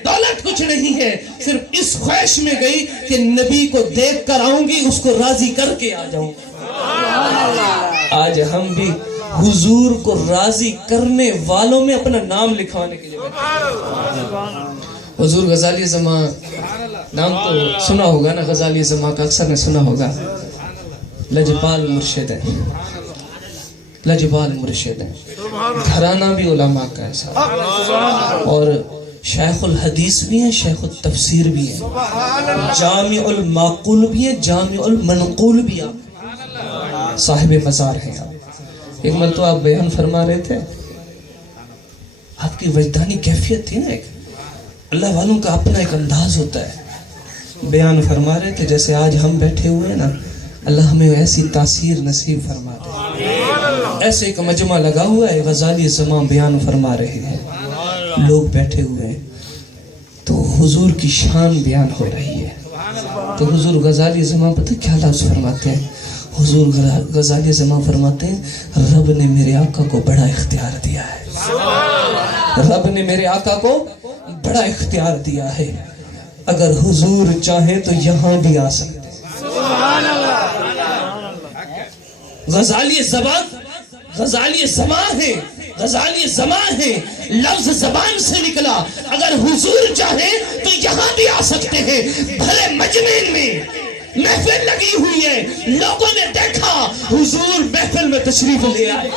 دولت کچھ نہیں ہے، صرف اس خواہش میں گئی کہ نبی کو دیکھ کر آؤں گی، اس کو راضی کر کے آ جاؤں گی۔ آج ہم بھی حضور کو راضی کرنے والوں میں اپنا نام لکھوانے کے لیے بیٹھے۔ حضور غزالی زمان، نام تو سنا ہوگا نا، غزالی زمان کا اکثر نے سنا ہوگا، لجپال مرشد ہے، لجپال مرشد ہے، گھرانہ بھی علماء کا ہے صاحب، اور شیخ الحدیث بھی ہیں، شیخ التفسیر بھی ہیں، جامع المعقول بھی ہیں، جامع المنقول بھی ہیں، صاحب مزار ہیں آپ۔ ایک مرتبہ آپ بیان فرما رہے تھے، آپ کی وجدانی کیفیت تھی نا، ایک اللہ والوں کا اپنا ایک انداز ہوتا ہے، بیان فرما رہے تھے جیسے آج ہم بیٹھے ہوئے ہیں نا، اللہ ہمیں ایسی تاثیر نصیب فرما دے۔ ایسے ایک مجمع لگا ہوا ہے، غزالی زمان بیان فرما رہے ہیں، لوگ بیٹھے ہوئے ہیں، تو حضور کی شان بیان ہو رہی ہے، تو حضور غزالی زمان پتہ کیا لفظ فرماتے ہیں؟ حضور غزالی زمان فرماتے ہیں، رب نے میرے آقا کو بڑا اختیار دیا ہے، رب نے میرے آقا کو بڑا اختیار دیا ہے، اگر حضور چاہے تو یہاں بھی آ سکتے ہیں۔ غزالی زبان، غزالی زمان ہے، غزالی زمان ہے، لفظ زبان سے نکلا، اگر حضور چاہے تو یہاں بھی آ سکتے ہیں۔ بھلے مجمع میں محفل لگی ہوئی ہے، لوگوں نے دیکھا حضور محفل میں تشریف لے آئے،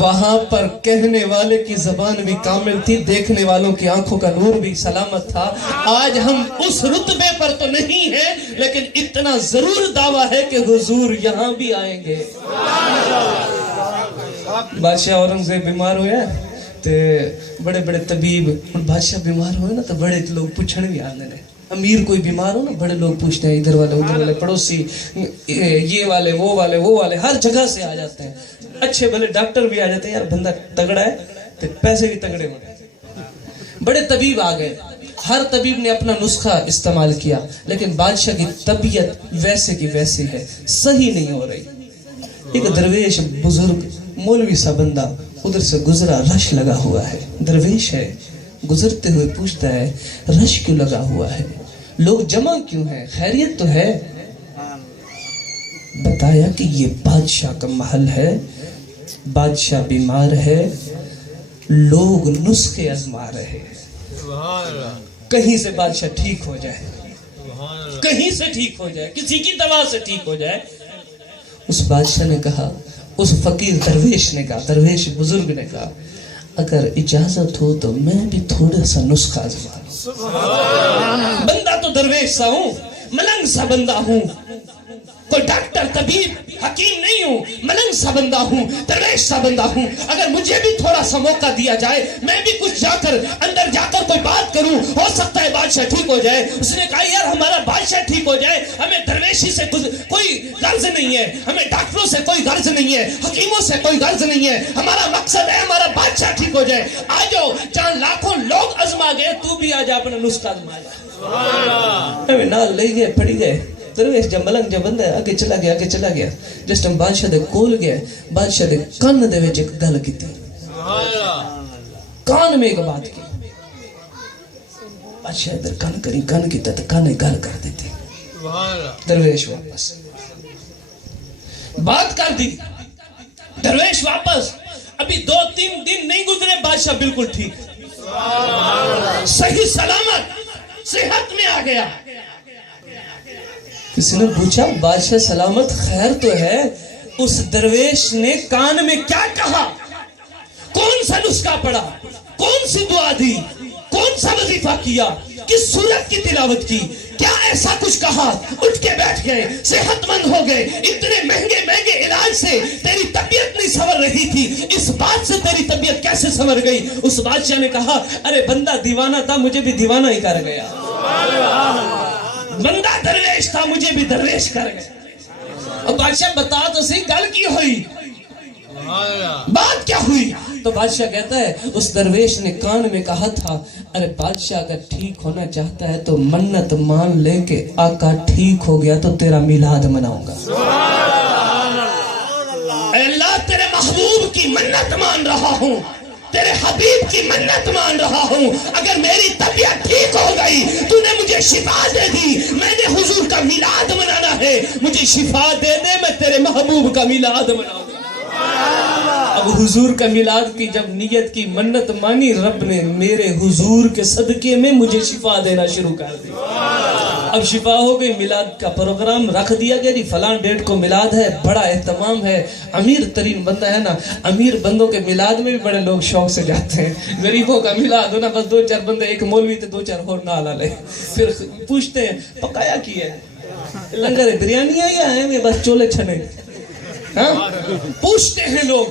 وہاں پر کہنے والے کی زبان بھی کامل تھی، دیکھنے والوں کی آنکھوں کا نور بھی سلامت تھا۔ آج ہم اس رتبے پر تو نہیں ہیں، لیکن اتنا ضرور دعویٰ ہے کہ حضور یہاں بھی آئیں گے۔ بادشاہ اورنگزیب بیمار ہویا تو بڑے بڑے طبیب، بادشاہ بیمار ہوئے نا تو بڑے لوگ پوچھنے بھی آنے لے، امیر کوئی بیمار ہو نا بڑے لوگ پوچھتے ہیں، ادھر والے ادھر والے، پڑوسی یہ والے وہ والے وہ والے، ہر جگہ سے آ جاتے ہیں، اچھے بھلے ڈاکٹر بھی آ جاتے ہیں، یار بندہ تگڑا ہے تو پیسے بھی تگڑے ہونے، بڑے طبیب آ گئے، ہر طبیب نے اپنا نسخہ استعمال کیا، لیکن بادشاہ کی طبیعت ویسے کی ویسی ہے، صحیح نہیں ہو رہی۔ ایک درویش بزرگ مولوی سا بندہ ادھر سے گزرا، رش لگا ہوا ہے، درویش ہے، گزرتے ہوئے پوچھتا ہے رش کیوں لگا ہوا ہے، لوگ جمع کیوں ہیں، خیریت تو ہے؟ بتایا کہ یہ بادشاہ کا محل ہے، بادشاہ بیمار ہے، لوگ نسخے آزما رہے ہیں، کہیں سے بادشاہ ٹھیک ہو جائے، کہیں سے ٹھیک ہو جائے، کسی کی دوا سے ٹھیک ہو جائے۔ اس بادشاہ نے کہا، اس فقیر درویش نے کہا، درویش بزرگ نے کہا، اگر اجازت ہو تو میں بھی تھوڑا سا نسخہ آزما لوں۔ بندہ تو درویش سا ہوں، ملنگ سا بندہ ہوں، کوئی ڈاکٹر طبیب حکیم نہیں ہوں، ملنگ سا بندہ ہوں، درویش سا بندہ ہوں، اگر مجھے بھی تھوڑا سا موقع دیا جائے، میں بھی کچھ اندر جا کر کوئی بات کروں، ہو سکتا ہے بادشاہ ٹھیک ہو جائے۔ اس نے کہا یار ہمارا بادشاہ ٹھیک ہو جائے، ہمیں درویشی سے کوئی غرض نہیں ہے، ہمیں ڈاکٹروں سے کوئی غرض نہیں ہے، حکیموں سے کوئی غرض نہیں ہے، ہمارا مقصد ہے ہمارا بادشاہ ٹھیک ہو جائے۔ آ جاؤ، جہاں لاکھوں لوگ آزما گئے تو بھی آ جا، اپنا نسخہ آزما جا۔ ہمیں نال لے گئے، پڑی گئے، درویش جب ملنگ جب بندہ آگے چلا گیا، جس ٹائم بادشاہ دے کول گیا، بادشاہ دے کان دے وچ ایک گل کیتی، کان میں ایک بات کی، بادشاہ ادھر کان کیتا تو کان گل کر دیتی، درویش واپس بات کر دی، درویش واپس، ابھی 2-3 دن نہیں گزرے، بادشاہ بالکل ٹھیک، صحیح سلامت، صحت میں آ گیا۔ کسی نے پوچھا بادشاہ سلامت خیر تو ہے، اس درویش نے کان میں کیا کہا، کون سا نسخہ پڑھا، کون سی دعا دی، کون سا وظیفہ کیا، کس سورت کی تلاوت کی، کیا ایسا کچھ کہا، اٹھ کے بیٹھ گئے، صحت مند ہو گئے، اتنے مہنگے علاج سے تیری طبیعت نہیں سنور رہی تھی، اس بات سے تیری طبیعت کیسے سنور گئی؟ اس بادشاہ نے کہا ارے بندہ دیوانہ تھا، مجھے بھی دیوانہ ہی کر گیا، بندہ درویش تھا، مجھے بھی درویش کر گیا۔ اور بادشاہ بتا تو صحیح گل کی ہوئی، بات کیا ہوئی؟ تو بادشاہ کہتا ہے اس درویش نے کان میں کہا تھا ارے بادشاہ اگر ٹھیک ہونا چاہتا ہے تو منت مان لے کہ آقا ٹھیک ہو گیا تو تیرا میلاد مناؤں گا۔ اے اللہ کی منت مان رہا ہوں, تیرے حبیب کی منت مان رہا ہوں. اگر میری طبیعت ٹھیک ہو گئی, تو نے مجھے شفا دے دی, میں نے حضور کا میلاد منانا ہے, مجھے شفا دے دے, میں تیرے محبوب کا میلاد مناؤں گا. اب حضور کا میلاد کی جب نیت کی, منت مانی, رب نے میرے حضور کے صدقے میں مجھے شفا دینا شروع کر دی. اب شفا ہو گئی, میلاد کا پروگرام رکھ دیا گیا, جی فلاں ڈیٹ کو میلاد ہے, بڑا اہتمام ہے. امیر ترین بندہ ہے نا, امیر بندوں کے میلاد میں بھی بڑے لوگ شوق سے جاتے ہیں. غریبوں کا میلاد ہونا بس 2-4 بندے, ایک مولوی تے 2-4 اور نالا لے, پھر پوچھتے ہیں پکایا کی ہے, لنگر بریانی ہے یا ہے بس چولے چھنے, ہاں پوچھتے ہیں لوگ.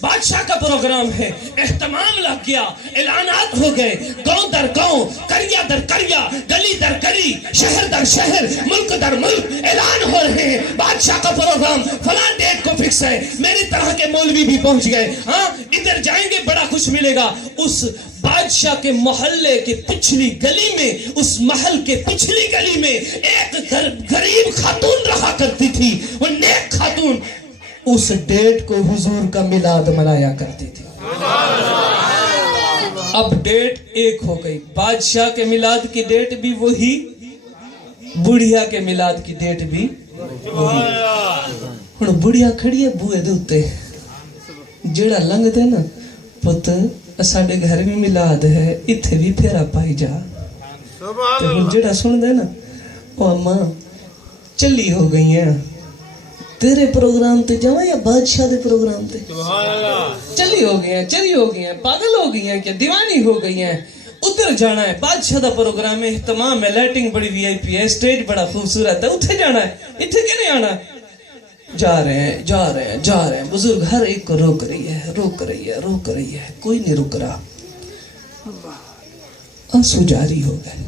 بادشاہ کا پروگرام ہے, اہتمام لگ گیا, اعلانات ہو گئے, گاؤں در گاؤں, قریہ در قریہ, گلی در گلی, شہر در شہر, ملک در ملک اعلان ہو رہے ہیں. بادشاہ کا پروگرام فلاں ڈیٹ کو فکس ہے. میری طرح کے مولوی بھی پہنچ گئے, ہاں ادھر جائیں گے بڑا کچھ ملے گا. اس بادشاہ کے محلے کے پچھلی گلی میں, اس محل کے پچھلی گلی میں ایک غریب خاتون رہا کرتی تھی. وہ نیک خاتون اس ڈیٹ کو حضور کا میلاد منایا کرتی تھی. اب ڈیٹ ایک ہو گئی, بادشاہ کے میلاد کی ڈیٹ بھی وہی, بڑھیا کے میلاد کی ڈیٹ بھی وہی. ہن بڑھیا کھڑی ہے بوئے دے اوتے, جیڑا لنگ دے نا پت ساڈے گھر بھی میلاد ہے, ایتھے بھی پھیرا پائی جا. تے ہن جیڑا سن دے نا, او اماں چلی ہو گئی ہیں, تیرے پروگرام تے جاواں یا بادشاہ دے پروگرام تے؟ چلی ہو گئی ہیں, چلی ہو گئی ہیں, پاگل ہو گئی ہیں, کیا دیوانی ہو گئی ہیں. ادھر جانا ہے, بادشاہ دا پروگرام ہے, اہتمام ہے, لائٹنگ بڑی وی آئی پی ہے, اسٹیج بڑا خوبصورت ہے, اتھے جانا ہے, اتھے کیوں نہیں آنا؟ جا رہے ہیں, جا رہے ہیں, جا رہے ہیں. بزرگ ہر ایک کو روک رہی ہے, روک رہی ہے, روک رہی ہے, کوئی نہیں رک رہا. آنسو جاری ہو گئے,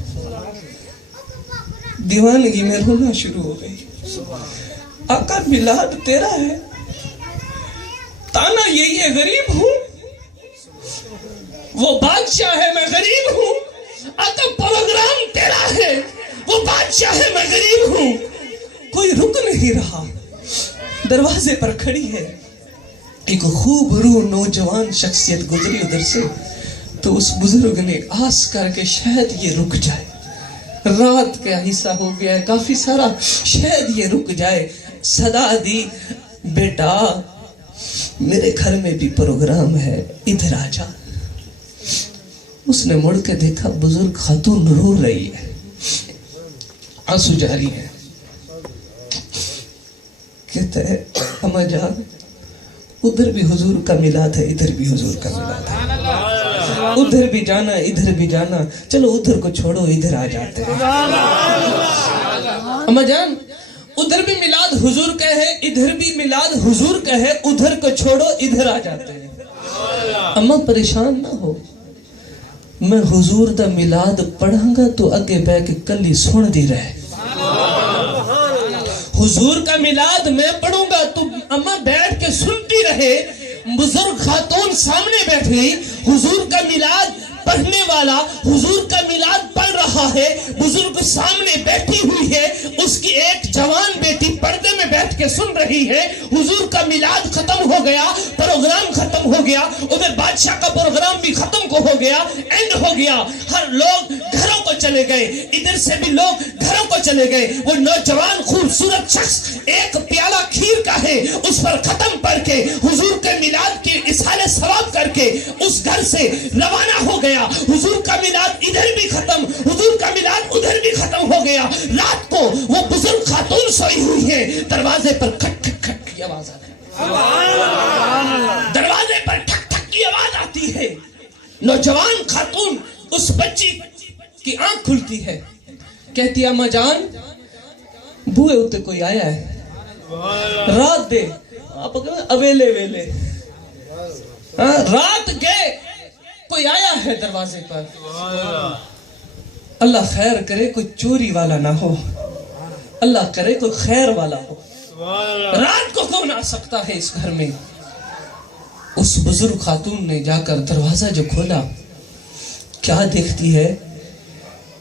دیوانگی میں رونا شروع ہو گئی. آقا میلاد تیرا ہے, تانا یہی ہے غریب ہوں, وہ بادشاہ ہے میں غریب ہوں. آقا پروگرام تیرا ہے, وہ بادشاہ ہے میں غریب ہوں. کوئی رک نہیں رہا, دروازے پر کھڑی ہے. ایک خوب روح نوجوان شخصیت گزری ادھر سے, تو اس بزرگ نے آس کر کے شاید یہ رک جائے, رات کا حصہ ہو گیا ہے کافی سارا, شاید یہ رک جائے. صدا دی, بیٹا میرے گھر میں بھی پروگرام ہے, ادھر آ جا. اس نے مڑ کے دیکھا بزرگ خاتون رو رہی ہے, آنسو جاری ہے. کہتا ہے اماں جان ادھر بھی حضور کا میلاد ہے, ادھر بھی حضور کا میلاد ہے, ادھر بھی جانا ادھر بھی جانا, چلو ادھر کو چھوڑو ادھر آ جاتے ہیں. اماں جان ادھر بھی میلاد حضور کا ہے, ادھر بھی میلاد حضور کا ہے, ادھر کو چھوڑو ادھر آ جاتے ہیں. اماں پریشان نہ ہو, میں حضور دا میلاد پڑھاں گا تو اگے بہ کے کلی سن دی رہے. حضور کا میلاد میں پڑھوں گا تو اماں بیٹھ کے سنتی رہے. بزرگ خاتون سامنے بیٹھی, حضور کا میلاد پڑھنے والا حضور کا میلاد پڑھ رہا ہے, بزرگ سامنے بیٹھی ہوئی ہے, اس کی ایک جوان بیٹی پردے میں بیٹھ کے سن رہی ہے. حضور کا میلاد ختم ہو گیا, پروگرام ختم ہو گیا, ادھر بادشاہ کا پروگرام بھی ختم کو ہو گیا, اینڈ ہو گیا. ہر لوگ گھروں کو چلے گئے, ادھر سے بھی لوگ گھروں کو چلے گئے. وہ نوجوان خوبصورت شخص ایک پیالہ کھیر کا ہے, اس پر ختم پڑھ کے حضور کے میلاد کے اصحال ثواب کر کے اس گھر سے روانہ ہو گیا. حضور کا میلاد ادھر بھی ختم, حضور کا میلاد ادھر بھی ختم ہو گیا. رات کو وہ بزرگ خاتون سوئی ہوئی ہے, دروازے پر کھٹ کھٹ کھٹ کی آواز آتی ہے, دروازے پر ٹھک ٹھک کی آواز آتی ہے. نوجوان خاتون اس بچی کی آنکھ کھلتی ہے, کہتی ہے اماں جان بوئے ہوتے کوئی آیا ہے, رات دے آپ اویلے ویلے, رات گئے کوئی آیا ہے دروازے پر. اللہ خیر کرے کوئی چوری والا نہ ہو, اللہ کرے کوئی خیر والا ہو. رات کو کون آ سکتا ہے اس گھر میں؟ اس بزرگ خاتون نے جا کر دروازہ جو کھولا, کیا دیکھتی ہے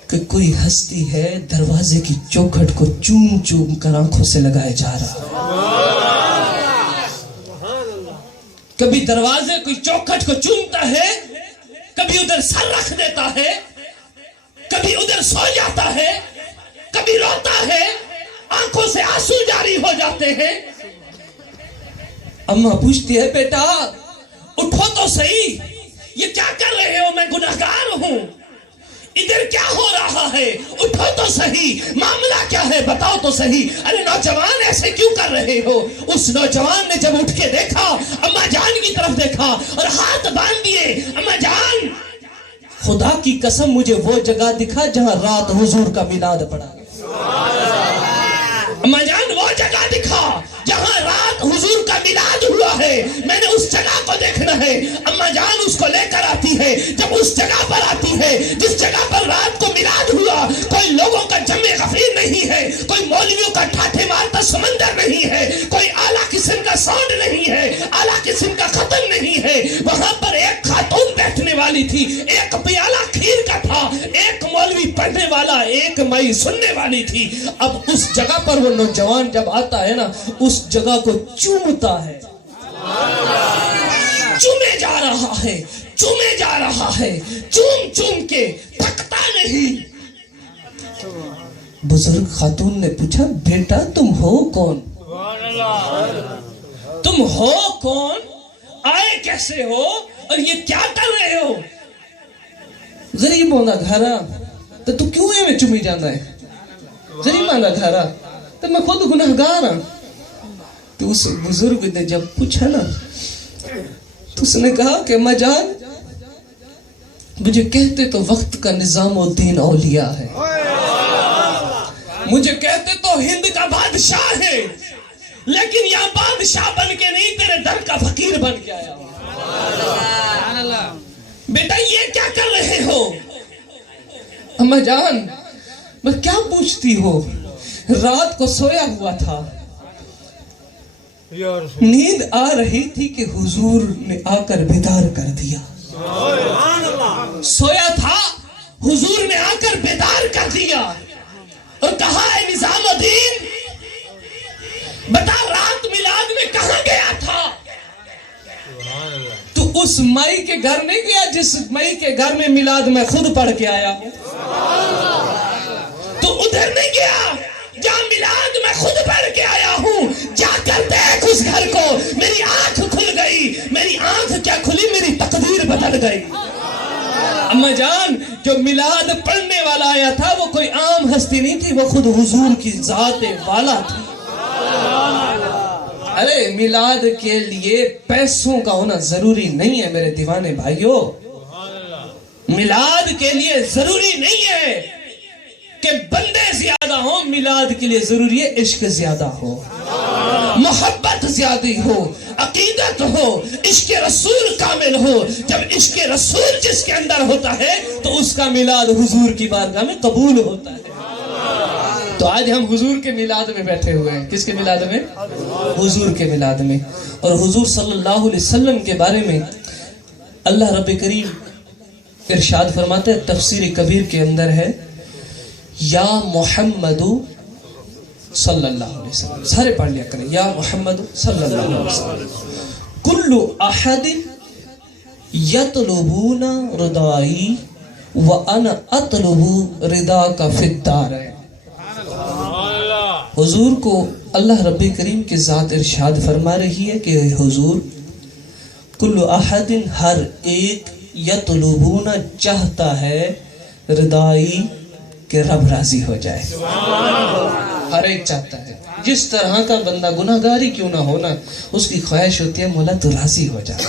کہ کوئی ہستی ہے دروازے کی چوکھٹ کو چوم چوم کر آنکھوں سے لگائے جا رہا. کبھی دروازے کوئی چوکھٹ کو چومتا ہے، کبھی ادھر سر رکھ دیتا ہے، کبھی ادھر سو جاتا ہے، کبھی روتا ہے، آنکھوں سے آنسو جاری ہو جاتے ہیں۔ اماں پوچھتی ہے بیٹا اٹھو تو صحیح، یہ کیا کر رہے ہو؟ میں گنہگار ہوں، ادھر کیا ہو رہا ہے؟ اٹھو تو صحیح، معاملہ کیا ہے بتاؤ تو صحیح۔ ارے نوجوان ایسے کیوں کر رہے ہو؟ اس نوجوان نے جب اٹھ کے دیکھا، اماں جان کی طرف دیکھا اور ہاتھ باندھ دیے، اماں جان خدا کی قسم مجھے وہ جگہ دکھا جہاں رات حضور کا میلاد پڑا۔ اماں جان وہ جگہ دکھا جہاں رات حضور کا میلاد ہوا ہے، میں نے اس جگہ کو دیکھنا ہے۔ اماں جان اس کو لے کر آتی ہے، جب اس جگہ پر آتی ہے جس جگہ پر رات کو میلاد ہوا، کوئی لوگوں کا جمع غفیر نہیں ہے، کوئی مولویوں کا ٹھاٹھے مارتا سمندر نہیں ہے، کوئی اعلیٰ قسم کا ساؤنڈ نہیں ہے، اعلیٰ قسم کا ختم نہیں ہے۔ وہاں پر ایک خاتون بیٹھنے والی تھی، ایک پیالہ کھیر کا تھا، ایک مولوی پڑھنے والا، ایک مائی سننے والی تھی۔ اب اس جگہ پر وہ نوجوان جب آتا ہے نا، اس جگہ کو چومتا ہے، چومے جا رہا ہے، چومے جا رہا ہے، چوم چوم کے تھکتا نہیں۔ بزرگ خاتون نے پوچھا بیٹا تم ہو کون؟ تم ہو کون؟ آئے کیسے ہو اور یہ کیا کر رہے ہو؟ غریب ہونا گھرا تو کیوں ہے میں چومی جانا ہے؟ غریب ہونا گھرا تو میں خود گناہگار ہوں۔ تو اس بزرگ نے جب پوچھا نا تو اس نے کہا کہ ماں جان مجھے کہتے تو وقت کا نظام الدین اولیاء ہے، مجھے کہتے تو ہند کا بادشاہ ہے، لیکن یہاں بادشاہ بن کے نہیں تیرے در کا فقیر بن کے آیا ہوں۔ بیٹا یہ کیا کر رہے ہو؟ اماں جان میں کیا پوچھتی ہو؟ رات کو سویا ہوا تھا، نیند آ رہی تھی کہ حضور نے آ کر بیدار کر دیا۔ سویا تھا، حضور نے آ کر بیدار کر دیا اور کہا اے نظام الدین بتا رات میلاد میں کہاں گیا تھا؟ تو اس مائی کے گھر نہیں گیا جس مائی کے گھر میں میلاد میں خود پڑھ کے آیا ہوں؟ تو ادھر نہیں گیا جہاں میلاد میں خود پڑھ کے آیا ہوں؟ جا کر دیکھ اس گھر کو۔ میری آنکھ کھل گئی، میری آنکھ کیا کھلی، میری تقدیر بدل گئی۔ اماں جان جو میلاد پڑھنے والا آیا تھا وہ کوئی عام ہستی نہیں تھی، وہ خود حضور کی ذات والا تھی۔ ارے میلاد کے لیے پیسوں کا ہونا ضروری نہیں ہے میرے دیوانے بھائیوں، میلاد کے لیے ضروری نہیں ہے کہ بندے زیادہ ہوں، میلاد کے لیے ضروری ہے عشق زیادہ ہو، محبت زیادہ ہو، عقیدت ہو، عشق رسول کامل ہو۔ جب عشق رسول جس کے اندر ہوتا ہے تو اس کا میلاد حضور کی بارگاہ میں قبول ہوتا ہے۔ تو آج ہم حضور کے میلاد میں بیٹھے ہوئے ہیں۔ کس کے میلاد میں؟ حضور کے میلاد میں۔ اور حضور صلی اللہ علیہ وسلم کے بارے میں اللہ رب کریم ارشاد فرماتے ہیں، تفسیر کبیر کے اندر ہے، یا محمد صلی اللہ علیہ وسلم، سارے پڑھ لیا کریں، یا محمد صلی اللہ علیہ وسلم، کل احد یطلبون ردائی وانا اطلب رداک فی الدارین۔ حضور کو اللہ رب کریم کی ذات ارشاد فرما رہی ہے کہ حضور کل احد ہر ایک یطلبون چاہتا ہے ردائی کہ رب راضی ہو جائے، ہر ایک چاہتا ہے، جس طرح کا بندہ گناہگاری کیوں نہ ہونا اس کی خواہش ہوتی ہے مولا تو راضی ہو جائے۔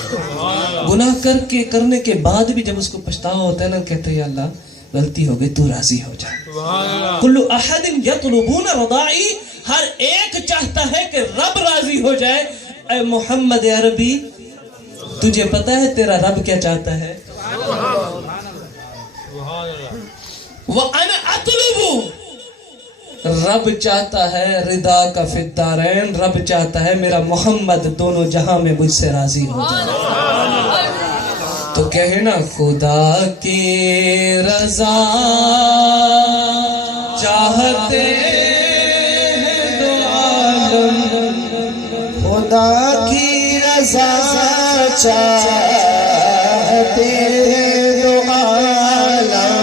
گناہ کرنے کے بعد بھی جب اس کو پچھتاوا ہوتا ہے نا کہتے ہیں یا اللہ غلطی ہو گئی تو راضی ہو جائے۔ کل احد یطلبون ردائی، ہر ایک چاہتا ہے کہ رب راضی ہو جائے۔ اے محمد عربی تجھے پتا ہے تیرا رب کیا چاہتا ہے؟ وَأَنَا أَطْلُبُ، رب چاہتا ہے رضا کا فی الدارین، رب چاہتا ہے میرا محمد دونوں جہاں میں مجھ سے راضی ہو جائے۔ تو کہنا خدا کی رضا چاہتے ہیں دو عالم، خدا کی رضا چاہتے ہیں دو عالم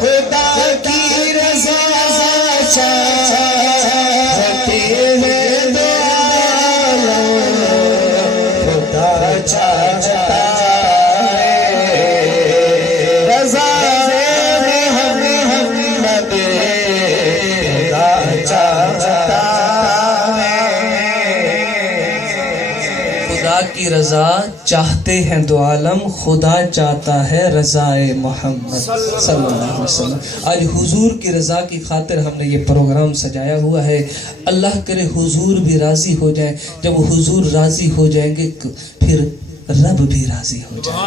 خدا کی رضا چاہتے ہیں دو عالم خدا چاہتا ہے رضا محمد خدا چاہتا خدا کی رضا چاہتے ہیں دو عالم خدا چاہتا ہے رضا محمد صلی اللہ علیہ وسلم. آج حضور کی رضا کی خاطر ہم نے یہ پروگرام سجایا ہوا ہے. اللہ کرے حضور بھی راضی ہو جائیں. جب حضور راضی ہو جائیں گے پھر رب بھی راضی ہو جائے گا.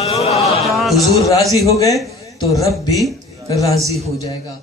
حضور راضی ہو گئے تو رب بھی راضی ہو جائے گا.